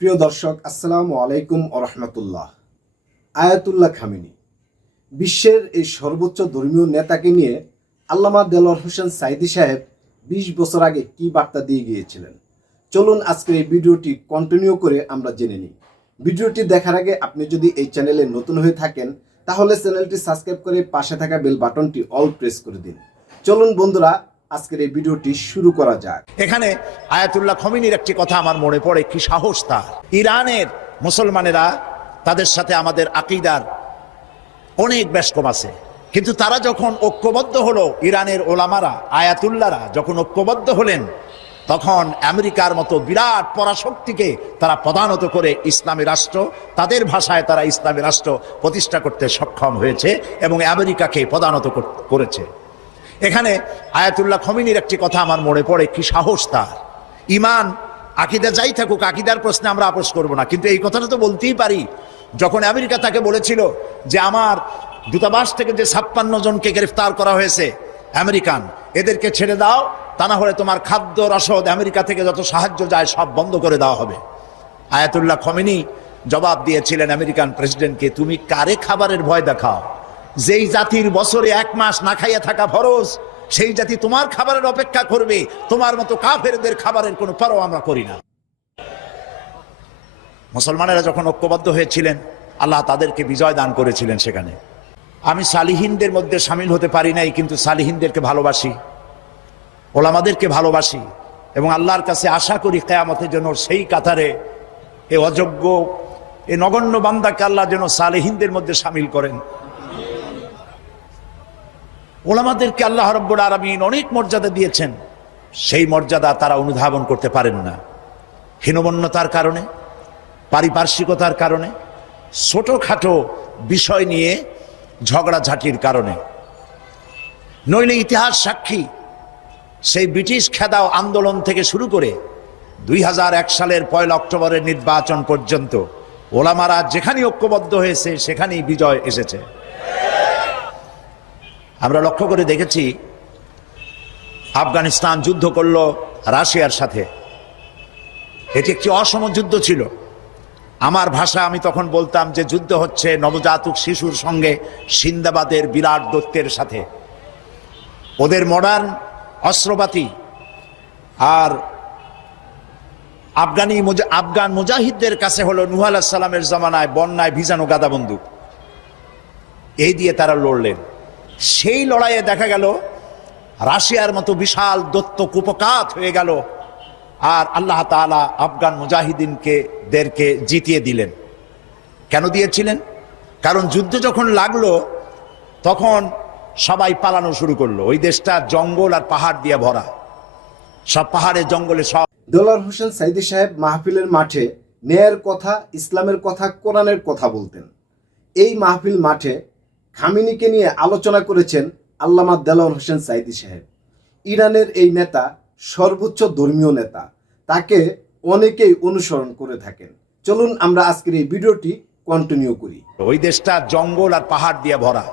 প্রিয় দর্শক, আসসালামু আলাইকুম রহমতুল্লাহ। Ayatollah Khamenei. বিশ্বের এই সর্বোচ্চ ধর্মীয় নেতাকে নিয়ে আল্লামা দেলোয়ার হোসেন সাইদি সাহেব বিশ বছর আগে কি বার্তা দিয়ে গিয়েছিলেন? চলুন আজকের এই ভিডিওটি কন্টিনিউ করে আমরা জেনে নিই। ভিডিওটি দেখার আগে আপনি যদি এই চ্যানেলে নতুন হয়ে থাকেন, তাহলে চ্যানেলটি সাবস্ক্রাইব করে পাশে থাকা বেল বাটনটি অল প্রেস করে দিন। চলুন বন্ধুরা আজকের এই ভিডিওটি শুরু করা যাক। এখানে আয়াতুল্লাহ খমিনীর একটি কথা আমার মনে পড়ে, কি সাহস তার। ইরানের মুসলমানেরা তাদের সাথে আমাদের আকিদার অনেক ব্যস্কম আছে। কিন্তু তারা যখন ঐক্যবদ্ধ হলো, ইরানের ওলামারা আয়াতুল্লারা যখন ঐক্যবদ্ধ হলেন, তখন আমেরিকার মতো বিরাট পরাশক্তিকে তারা প্রধানত করে ইসলামী রাষ্ট্র, তাদের ভাষায় তারা ইসলামী রাষ্ট্র প্রতিষ্ঠা করতে সক্ষম হয়েছে এবং আমেরিকাকে প্রধানত করেছে। এখানে আয়াতুল্লাহ খমিনীর একটি কথা আমার মনে পড়ে, কি সাহস তার। ইমান আকিদা যাই থাকুক, আকিদার প্রশ্নে আমরা আপোষ করব না, কিন্তু এই কথাটা তো বলতেই পারি। যখন আমেরিকা তাকে বলেছিল যে আমার দূতাবাস থেকে যে ছাপ্পান্ন জনকে গ্রেফতার করা হয়েছে আমেরিকান, এদেরকে ছেড়ে দাও, তা না হলে তোমার খাদ্য রসদ আমেরিকা থেকে যত সাহায্য যায় সব বন্ধ করে দেওয়া হবে। আয়াতুল্লাহ খমিনী জবাব দিয়েছিলেন আমেরিকান প্রেসিডেন্টকে, তুমি কারে খাবারের ভয় দেখাও? যেই জাতির বছরে এক মাস না খাইয়া থাকা ফরজ, সেই জাতি তোমার খাবারের অপেক্ষা করবে। তোমার মতো কাফেরদের খাবারের কোনো পরও আমরা করি না। মুসলমানেরা যখন ঐক্যবদ্ধ হয়েছিলেন, আল্লাহ তাদেরকে বিজয় দান করেছিলেন সেখানে। আমি সালিহিনদের মধ্যে সামিল হতে পারি নাই, কিন্তু সালিহিনদেরকে ভালোবাসি। ওলামাদেরকে ভালোবাসি। এবং আল্লাহর কাছে আশা করি কেয়ামতের জন্য সেই কাতারে এ অযোগ্য, এ নগণ্য বান্দাকে আল্লাহ যেন সালেহিনদের মধ্যে সামিল করেন। ওলামাদেরকে আল্লাহ রব্বুল আলমিন অনেক মর্যাদা দিয়েছেন। সেই মর্যাদা তারা অনুধাবন করতে পারেন না। হীনমন্যতার কারণে, পারিপার্শ্বিকতার কারণে, ছোটোখাটো বিষয় নিয়ে ঝগড়াঝাটির কারণে। নইলে ইতিহাস সাক্ষী, সেই ব্রিটিশ খেদাও আন্দোলন থেকে শুরু করে দুই হাজার এক সালের পয়লা অক্টোবরের নির্বাচন পর্যন্ত ওলামারা যেখানে ঐক্যবদ্ধ হয়েছে, সেখানেই বিজয় এসেছে। আমরা লক্ষ্য করে দেখেছি আফগানিস্তান যুদ্ধ করল রাশিয়ার সাথে। এটি একটি অসম যুদ্ধ ছিল। আমার ভাষা আমি তখন বলতাম যে যুদ্ধ হচ্ছে নবজাতক শিশুর সঙ্গে সিন্দাবাদের বিরাট দত্তের সাথে। ওদের মডার্ন অস্ত্রপাতি আর আফগানি আফগান মুজাহিদদের কাছে হলো নুহ সালামের জমানায় বন্যায় ভিজানো গাদা বন্দুক এই দিয়ে তারা লড়লেন। সেই লড়াইয়ে দেখা গেল, রাশিয়ার মতো বিশাল দত্ত কুপকাত হয়ে গেল, আর আল্লাহ তাআলা আফগান মুজাহিদিনকে দেরকে জিতিয়ে দিলেন। কেন দিয়েছিলেন? কারণ যুদ্ধ যখন লাগল, তখন সবাই পালানো শুরু করল। ওই দেশটা জঙ্গল আর পাহাড় দিয়ে ভরা। সব পাহাড়ে, জঙ্গলে সব দেলোয়ার হোসেন সাইদি সাহেব মাহফিলের মাঠে ন্যায়ের কথা, ইসলামের কথা, কোরআনের কথা বলতেন। এই মাহফিল মাঠে খামিনিকে নিয়ে আলোচনা করেছেন আল্লামা দেলোয়ার হোসেন সাইদি সাহেব। ইরানের এই নেতা সর্বোচ্চ ধর্মীয় নেতা। তাকে অনেকেই অনুসরণ করে থাকেন। চলুন আমরা আজকের এই ভিডিওটি কন্টিনিউ করি। ওই দেশটা জঙ্গল আর পাহাড় দিয়ে ভরা।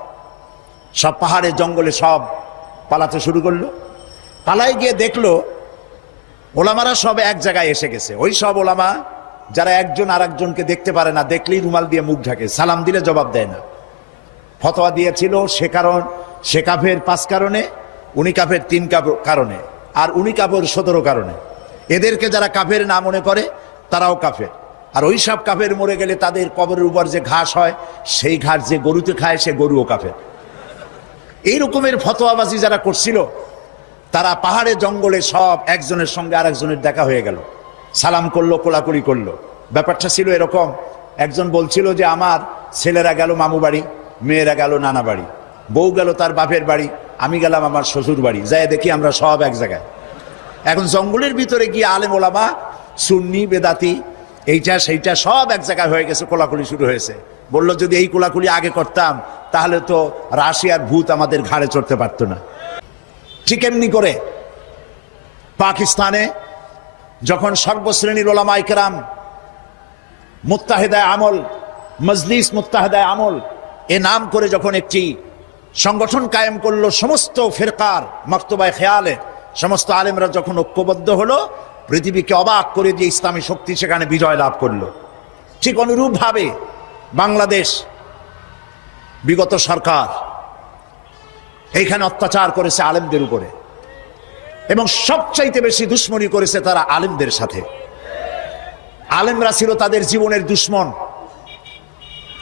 সব পাহাড়ে, জঙ্গলে সব পালাতে শুরু করল। পালায় গিয়ে দেখল ওলামারা সব এক জায়গায় এসে গেছে। ওই সব ওলামা যারা একজন আর একজনকে দেখতে পারে না, দেখলেই রুমাল দিয়ে মুখ ঢাকে, সালাম দিলে জবাব দেয় না। ফতোয়া দিয়েছিল সে কারণ, সে কাফের পাঁচ কারণে, উনি কাফের তিন কারণে, আর উনি কাপের সতেরো কারণে। এদেরকে যারা কাফের না মনে করে, তারাও কাফের। আর ওই সব কাফের মরে গেলে তাদের কবরের উপর যে ঘাস হয়, সেই ঘাস যে গরুতে খায়, সে গরুও কাফের। এই রকমের ফতোয়াবাজি যারা করছিল, তারা পাহাড়ে, জঙ্গলে সব একজনের সঙ্গে আরেকজনের দেখা হয়ে গেল। সালাম করল, কোলাকুলি করল। ব্যাপারটা ছিল এরকম। একজন বলছিল যে, আমার ছেলেরা গেল মামু বাড়ি মেয়েরা গেল নানা বাড়ি, বউ গেল তার বাপের বাড়ি, আমি গেলাম আমার শ্বশুর বাড়ি যাই দেখি আমরা সব এক জায়গায়। এখন জঙ্গলের ভিতরে গিয়ে আলেম ওলামা, সুন্নি, বেদাতি, এইটা সেইটা সব এক জায়গায় হয়ে গেছে, কোলাকুলি শুরু হয়েছে। বলল, যদি এই কোলাকুলি আগে করতাম, তাহলে তো রাশিয়ার ভূত আমাদের ঘাড়ে চড়তে পারতো না। ঠিক এমনি করে পাকিস্তানে যখন সর্বশ্রেণীর ওলামা ইকরাম মুত্তাহেদায় আমল, মজলিস মুত্তাহেদায় আমল এ নাম করে যখন একটি সংগঠন কায়েম করল, সমস্ত ফেরকার মক্তবায় খেয়ালে, সমস্ত আলেমরা যখন ঐক্যবদ্ধ হলো, পৃথিবীকে অবাক করে দিয়ে ইসলামী শক্তি সেখানে বিজয় লাভ করল। ঠিক অনুরূপভাবে বাংলাদেশ, বিগত সরকার, এইখানে অত্যাচার করেছে আলেমদের উপরে এবং সবচাইতে বেশি দুশ্মনী করেছে তারা আলেমদের সাথে। আলেমরা ছিল তাদের জীবনের দুশ্মন।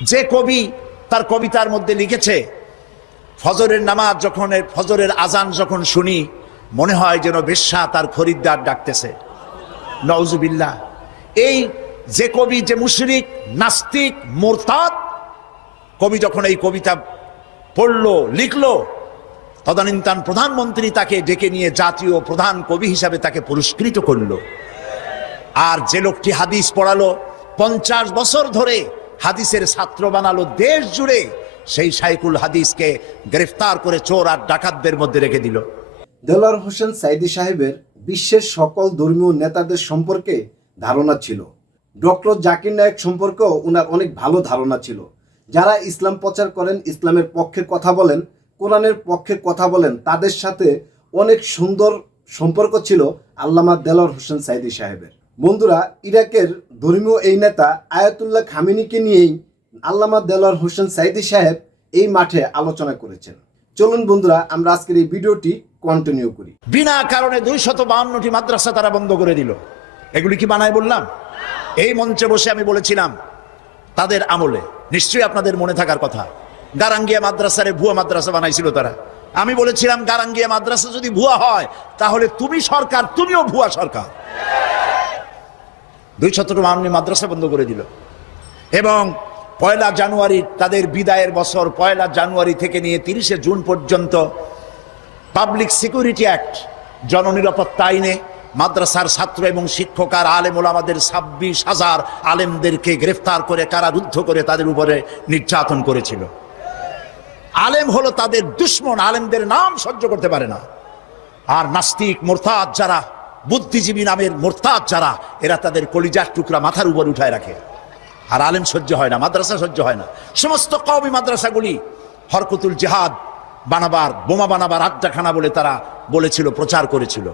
যে কবি তার কবিতার মধ্যে লিখেছে, ফজরের নামাজ যখন ফজরের আজান যখন শুনি, মনে হয় যেন বেশ্যা তার খরিদ্দার ডাকতেছে। নওজুবিল্লা এই যে কবি, যে মুশরিক, নাস্তিক, মোরতাদ, কবি যখন এই কবিতা পড়ল, লিখল, তদানীন্তন প্রধানমন্ত্রী তাকে ডেকে নিয়ে জাতীয় প্রধান কবি হিসাবে তাকে পুরস্কৃত করল। আর যে লোকটি হাদিস পড়ালো, পঞ্চাশ বছর ধরে হাদিসের ছাত্র বানালো দেশ জুড়ে। সেই সাইকুল হাদিসকে গ্রেফতার করে চোর আর ডাকাতদের মধ্যে রেখে দিল। দেলার হোসেন সাইদি সাহেবের বিশ্বের সকল ধর্মীয় নেতাদের সম্পর্কে ধারণা ছিল। ডক্টর জাকির নায়ক সম্পর্কেও ওনার অনেক ভালো ধারণা ছিল। যারা ইসলাম প্রচার করেন, ইসলামের পক্ষে কথা বলেন, কোরআনের পক্ষে কথা বলেন, তাদের সাথে অনেক সুন্দর সম্পর্ক ছিল আল্লামা দেলার হোসেন সাইদি সাহেবের। বন্ধুরা, ইরাকের ধর্মীয় এই নেতা আয়াতুল্লাহ খামিনিকে নিয়েই আল্লামা দেলার হোসেন সাইদি সাহেব এই মাঠে আলোচনা করেছেন। চলুন বন্ধুরা, আমরা আজকের এই ভিডিওটি কন্টিনিউ করি। বিনা কারণে দুইশত বাউন্নটি মাদ্রাসা তারা বন্ধ করে দিল। এগুলি কি বানায় বললাম? এই মঞ্চে বসে আমি বলেছিলাম, তাদের আমলে, নিশ্চয়ই আপনাদের মনে থাকার কথা, গারাঙ্গিয়া মাদ্রাসারে ভুয়া মাদ্রাসা বানাইছিল তারা। আমি বলেছিলাম, গারাঙ্গিয়া মাদ্রাসা যদি ভুয়া হয়, তাহলে তুমি সরকার, তুমিও ভুয়া সরকার। দুই শতক বাউন্ন মাদ্রাসা বন্ধ করে দিল। এবং পয়লা জানুয়ারি তাদের বিদায়ের বছর, পয়লা জানুয়ারি থেকে নিয়ে তিরিশে জুন পর্যন্ত পাবলিক সিকিউরিটি অ্যাক্ট, জননিরাপত্তা আইনে মাদ্রাসার ছাত্র এবং শিক্ষক আর আলেম ওলামাদের ছাব্বিশ হাজার আলেমদেরকে গ্রেফতার করে কারারুদ্ধ করে তাদের উপরে নির্যাতন করেছিল। আলেম হলো তাদের দুশ্মন, আলেমদের নাম সহ্য করতে পারে না। আর নাস্তিক, মোরতাদ যারা বুদ্ধিজীবী নামের মোরতাদ যারা, এরা তাদের কলিজার টুকরা মাথার উপর উঠায় রাখে। আর আলেম সহ্য হয় না, মাদ্রাসা সহ্য হয় না। সমস্ত কওমি মাদ্রাসাগুলি হরকতুল জেহাদ বানাবার, বোমা বানাবার আড্ডাখানা বলে তারা বলেছিল, প্রচার করেছিল।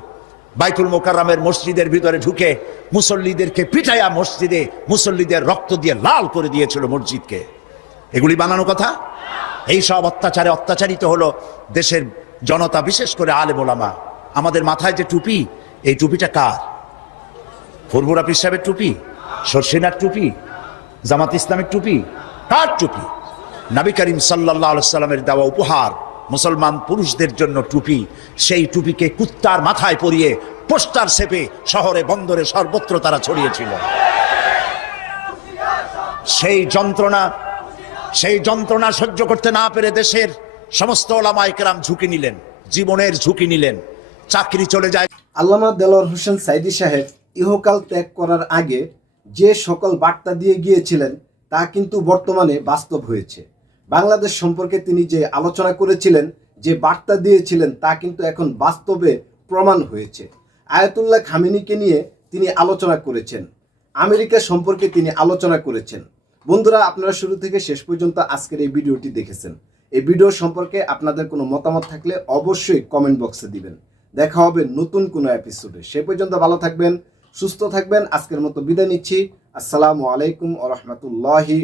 বাইতুল মোকাররামের মসজিদের ভিতরে ঢুকে মুসল্লিদেরকে পিটাইয়া মসজিদে মুসল্লিদের রক্ত দিয়ে লাল করে দিয়েছিল মসজিদকে। এগুলি বানানো কথা? এই সব অত্যাচারে অত্যাচারিত হলো দেশের জনতা, বিশেষ করে আলেম ওলামা। আমাদের মাথায় যে টুপি এই টুপিটা কার? ফুরফুরা পীর সাহেবের টুপি? সর্ষিনার টুপি? জামাত ইসলামের টুপি? কার টুপি? নবী করিম সাল্লাহ সাল্লামের দেওয়া উপহার মুসলমান পুরুষদের জন্য টুপি, সেই টুপিকে কুত্তার মাথায় পরিয়ে পোস্টার সেপে শহরে, বন্দরে সর্বত্র তারা ছড়িয়েছিল। সেই যন্ত্রণা সেই যন্ত্রণা সহ্য করতে না পেরে দেশের সমস্ত ওলামাইকেরাম ঝুঁকি নিলেন, জীবনের ঝুঁকি নিলেন, চাকরি চলে যায় আল্লামা দেলোয়ার হোসেন সাইদি সাহেব ইহকাল ত্যাগ করার আগে যে সকল বার্তা দিয়ে গিয়েছিলেন, তা কিন্তু বর্তমানে বাস্তব হয়েছে। বাংলাদেশ সম্পর্কে তিনি যে আলোচনা করেছিলেন, যে বার্তা দিয়েছিলেন, তা কিন্তু এখন বাস্তবে প্রমাণ হয়েছে। আয়াতুল্লাহ খামিনিকে নিয়ে তিনি আলোচনা করেছেন। আমেরিকা সম্পর্কে তিনি আলোচনা করেছেন। বন্ধুরা, আপনারা শুরু থেকে শেষ পর্যন্ত আজকের এই ভিডিওটি দেখেছেন। এই ভিডিও সম্পর্কে আপনাদের কোনো মতামত থাকলে অবশ্যই কমেন্ট বক্সে দিবেন। দেখা হবে নতুন কোনো এপিসোডে সে পর্যন্ত ভালো থাকবেন, সুস্থ থাকবেন। আজকের মতো বিদায় নিচ্ছি। আসসালামু আলাইকুম ও রহমতুল্লাহি